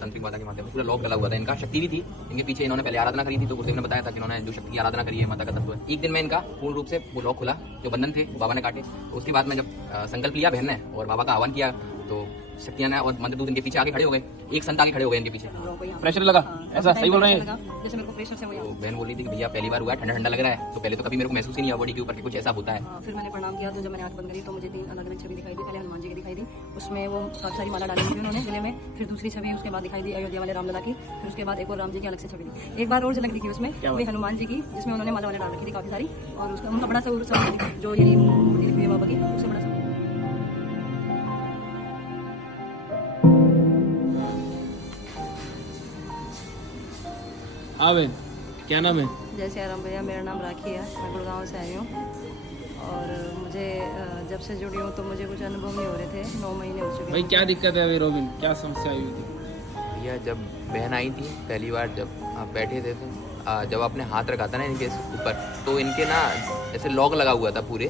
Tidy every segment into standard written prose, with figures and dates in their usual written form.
तांत्रिक बाधा के माध्यम से पूरा लॉक डला हुआ था। इनका शक्ति भी थी, इनके पीछे इन्होंने पहले आराधना करी थी, तो गुरुदेव ने बताया था कि इन्होंने जो शक्ति की आराधना करी है माता का तत्व है। एक दिन में इनका पूर्ण रूप से वो लॉक खुला, जो बंधन थे वो बाबा ने काटे। तो उसके बाद में जब संकल्प लिया बहन ने और बाबा का आह्वान किया, तो शक्तियां और मंत्रदूत इनके पीछे आगे खड़े हो गए, एक संत आगे खड़े हो गए इनके पीछे। प्रेशर लगा, ऐसा सही बोल रहे हैं? जैसे मेरे को प्रेशर से तो बहन बोल रही थी कि भैया पहली बार हुआ है, ठंडा ठंडा लग रहा है। तो पहले तो कभी मेरे को महसूस ही नहीं हुआ बॉडी के ऊपर कि कुछ ऐसा होता है। फिर मैंने प्रणाम किया, तो जब मैंने आंख बंद करी तो मुझे 3 अलग अलग छवि दिखाई दी। पहले हनुमान जी की दिखाई दी, उसमें वो काफी सारी माला डाली थी उन्होंने गले में। फिर दूसरी छवि उसके बाद दिखाई दी अयोध्या वाले रामलला की। फिर उसके बाद एक और राम जी की अलग से छवि दी। एक बार और झलक दिखी उसमें, वही हनुमान जी की, जिसमें उन्होंने माला वाला डाल रखी थी काफी सारी, और उसका उनका बड़ा सा जो ये मूर्ति दिखी है बाबा की, उससे बड़ा सा। हाँ बहन, क्या नाम है? जय श्री राम भैया, मेरा नाम राखी है, मैं गुड़गांव से आई हूँ। और मुझे जब से जुड़ी हूँ तो मुझे कुछ अनुभव नहीं हो रहे थे। 9 महीने हो चुके। भाई क्या दिक्कत है अभी रोबिन, क्या समस्या आई हुई थी? भैया जब बहन आई थी पहली बार, जब आप बैठे थे जब आपने हाथ रखा था ना इनके ऊपर, तो इनके ना ऐसे लॉक लगा हुआ था पूरे,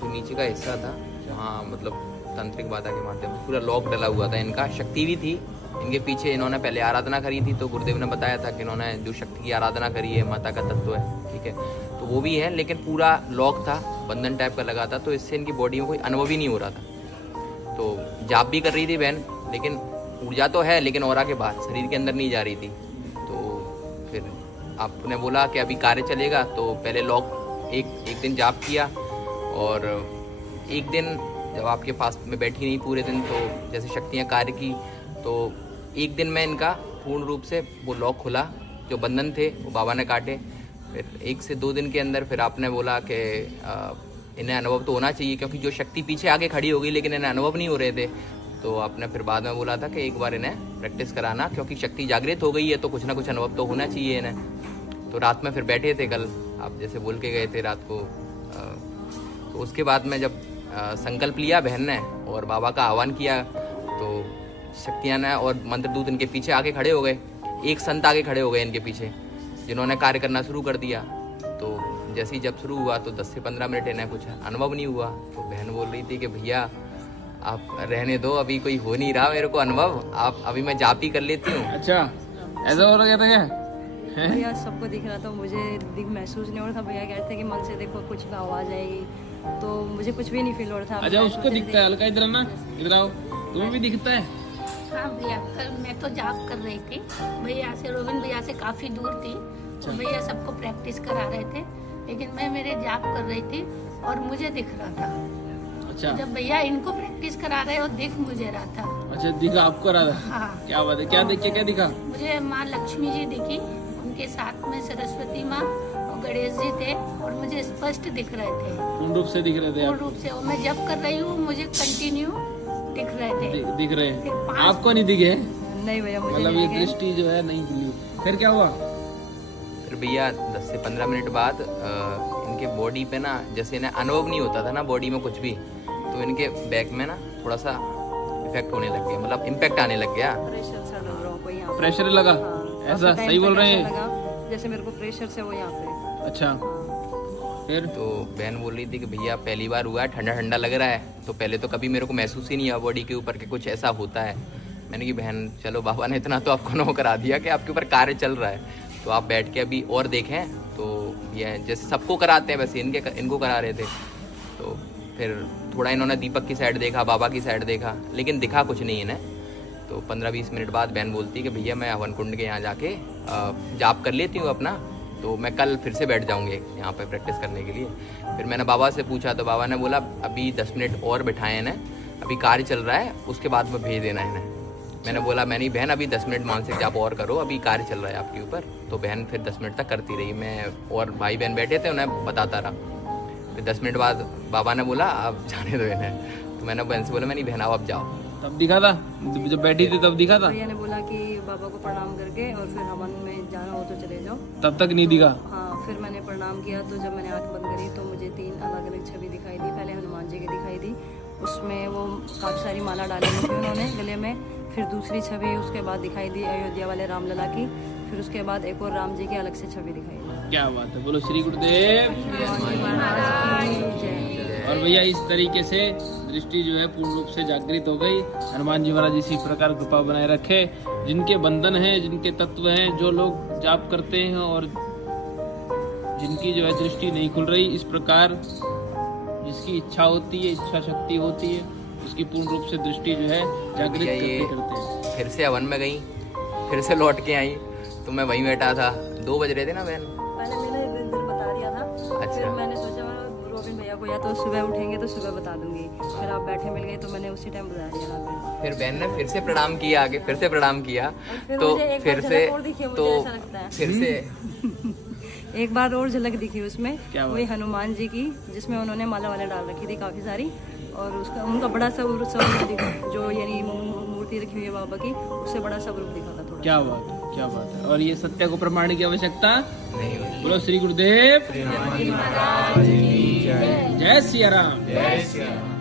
तो नीचे का हिस्सा था जहाँ मतलब तांत्रिक बाधा के माध्यम से पूरा लॉक डला हुआ था। इनका शक्ति भी थी, इनके पीछे इन्होंने पहले आराधना करी थी, तो गुरुदेव ने बताया था कि इन्होंने जो शक्ति की आराधना करी है माता का तत्व है, ठीक है, तो वो भी है, लेकिन पूरा लॉक था, बंधन टाइप का लगा था, तो इससे इनकी बॉडी में कोई अनुभव ही नहीं हो रहा था। तो जाप भी कर रही थी बहन, लेकिन ऊर्जा तो है, लेकिन ऑरा के बाद शरीर के अंदर नहीं जा रही थी। तो फिर आपने बोला कि अभी कार्य चलेगा, तो पहले लॉक एक दिन जाप किया, और एक दिन जब आपके पास में बैठी नहीं पूरे दिन, तो जैसे शक्तियाँ कार्य की, तो एक दिन में इनका पूर्ण रूप से वो लॉक खुला, जो बंधन थे वो बाबा ने काटे। फिर 1 से 2 दिन के अंदर फिर आपने बोला कि इन्हें अनुभव तो होना चाहिए, क्योंकि जो शक्ति पीछे आगे खड़ी हो गई लेकिन इन्हें अनुभव नहीं हो रहे थे। तो आपने फिर बाद में बोला था कि एक बार इन्हें प्रैक्टिस कराना, क्योंकि शक्ति जागृत हो गई है तो कुछ ना कुछ अनुभव तो होना चाहिए इन्हें। तो रात में फिर बैठे थे, कल आप जैसे बोल के गए थे रात को। तो उसके बाद में जब संकल्प लिया बहन ने और बाबा का आह्वान किया, तो शक्तियाँ ने और मंत्रदूत इनके पीछे आगे खड़े हो गए, एक संत आगे खड़े हो गए इनके पीछे, जिन्होंने कार्य करना शुरू कर दिया। तो जैसे ही जब शुरू हुआ तो 10 से 15 मिनट इन्हें कुछ अनुभव नहीं हुआ। तो बहन बोल रही थी कि भैया आप रहने दो, अभी कोई हो नहीं रहा मेरे को अनुभव, आप अभी मैं जाप ही कर लेती हूँ। अच्छा, ऐसा हो रहा था क्या? भैया सबको दिख रहा था, मुझे महसूस नहीं हो रहा था। भैया कहते थे कि मन से देखो कुछ आवाज आएगी, तो मुझे कुछ भी नहीं फील हो रहा था। अच्छा, उसको दिखता है हल्का, इधर ना, इधर आओ, तुम्हें भी दिखता है? हाँ भैया, कल मैं तो जाप कर रही थी, भैया से रोबिन भैया से काफी दूर थी, तो भैया सबको प्रैक्टिस करा रहे थे, लेकिन मैं मेरे जाप कर रही थी और मुझे दिख रहा था। अच्छा, जब भैया इनको प्रैक्टिस करा रहे और दिख मुझे रहा था। अच्छा, दिखा आपको रहा था? हाँ, क्या बात है, क्या देख के क्या दिखा? मुझे माँ लक्ष्मी जी दिखी, उनके साथ में सरस्वती माँ और गणेश जी थे, और मुझे स्पष्ट दिख रहे थे, पूर्ण रूप से दिख रहे थे? पूर्ण रूप से। और मैं जब कर रही हूँ मुझे कंटिन्यू दिख रहे थे। दिख रहे हैं? आपको नहीं दिखे? नहीं भैया, मुझे मतलब नहीं ये दिखे। दृष्टि जो है नहीं खुली। फिर क्या हुआ? फिर भैया 10 से 15 मिनट बाद इनके बॉडी पे ना, जैसे इन्हें अनुभव नहीं होता था ना बॉडी में कुछ भी, तो इनके बैक में ना थोड़ा सा इफेक्ट होने लग गया, मतलब इम्पैक्ट आने लग गया। प्रेशर सा लग रहा कोई यहाँ पे। प्रेशर लगा? हाँ, ऐसा काफी सही टाइम बोल तक रहे ऐसा हैं? लगा जैसे मेरे को प्रेशर से वो यहाँ पे। अच्छा, फिर? तो बहन बोल रही थी कि भैया पहली बार हुआ है, ठंडा ठंडा लग रहा है, तो पहले तो कभी मेरे को महसूस ही नहीं हुआ बॉडी के ऊपर कि कुछ ऐसा होता है। मैंने कि बहन चलो, बाबा ने इतना तो आपको नो करा दिया कि आपके ऊपर कार्य चल रहा है, तो आप बैठ के अभी और देखें। तो ये जैसे सबको कराते हैं वैसे इनको करा रहे थे। तो फिर थोड़ा इन्होंने दीपक की साइड देखा, बाबा की साइड देखा, लेकिन दिखा कुछ नहीं इन्हें। तो 15-20 मिनट बाद बहन बोलती कि भैया मैं हवन कुंड के यहाँ जाके जाप कर लेती हूँ अपना, तो मैं कल फिर से बैठ जाऊँगी यहाँ पे प्रैक्टिस करने के लिए। फिर मैंने बाबा से पूछा, तो बाबा ने बोला अभी 10 मिनट और बिठाए इन्हें, अभी कार्य चल रहा है, उसके बाद में भेज देना इन्हें। मैंने बोला मैं नहीं बहन, अभी 10 मिनट मानसिक जाप और करो, अभी कार्य चल रहा है आपके ऊपर। तो बहन फिर 10 मिनट तक करती रही, मैं और भाई बहन बैठे थे, उन्हें बताता रहा। फिर 10 मिनट बाद बाबा ने बोला अब जाने दो इन्हें। तो मैंने बहन से बोला मैं नहीं बहन आओ अब जाओ। तब दिखा था? जब बैठी थी तब दिखा था? भैया ने बोला कि बाबा को प्रणाम करके और फिर हवन में जाना हो तो चले जाओ। तब तक नहीं दिखा? हाँ, फिर मैंने प्रणाम किया, तो जब मैंने आंख बंद करी तो मुझे 3 अलग अलग छवि दिखाई दी। पहले हनुमान जी की दिखाई दी, उसमें वो काफी सारी माला डाली हुई थी उन्होंने गले में। फिर दूसरी छवि उसके बाद दिखाई दी अयोध्या वाले रामलला की। फिर उसके बाद एक और राम जी की अलग से छवि दिखाई दी। क्या बात है, बोलो श्री गुरुदेव। जय। और भैया इस तरीके से दृष्टि जो है पूर्ण रूप से जागृत हो गई। हनुमान जी महाराज इसी प्रकार कृपा बनाए रखे। जिनके बंधन है, जिनके तत्व हैं, जो लोग जाप करते हैं और जिनकी जो है दृष्टि नहीं खुल रही, इस प्रकार जिसकी इच्छा होती है, इच्छा शक्ति होती है, उसकी पूर्ण रूप से दृष्टि जो है जागृत करते हैं। फिर से हवन में गई, फिर से लौट के आई, तो मैं वहीं बैठा था। 2 बज रहे थे ना बहन। पहले मैंने एक दिन बता दिया था। अच्छा। फिर मैंने सोचा रोबिन भैया को या तो सुबह उठेंगे तो सुबह बता दूंगी। फिर आप बैठे मिल गए तो मैंने उसी टाइम बता दिया। फिर बहन ने फिर से प्रणाम किया, आगे फिर से प्रणाम किया, फिर तो मुझे एक फिर बार से झलक और दिखी, मुझे तो ऐसा लगता है। फिर से एक बार और झलक दिखी उसमें, क्या बात? वही हनुमान जी की, जिसमें उन्होंने माला वाला डाल रखी थी काफी सारी, और उसका उनका बड़ा सा स्वरूप दिखा, जो यानी मूर्ति रखी हुई है बाबा की, उससे बड़ा सा रूप दिखा था थोड़ा। क्या बात है, क्या बात है। और ये सत्य को प्रमाण की आवश्यकता नहीं हुई। बोलो श्री गुरुदेव जय सिया राम।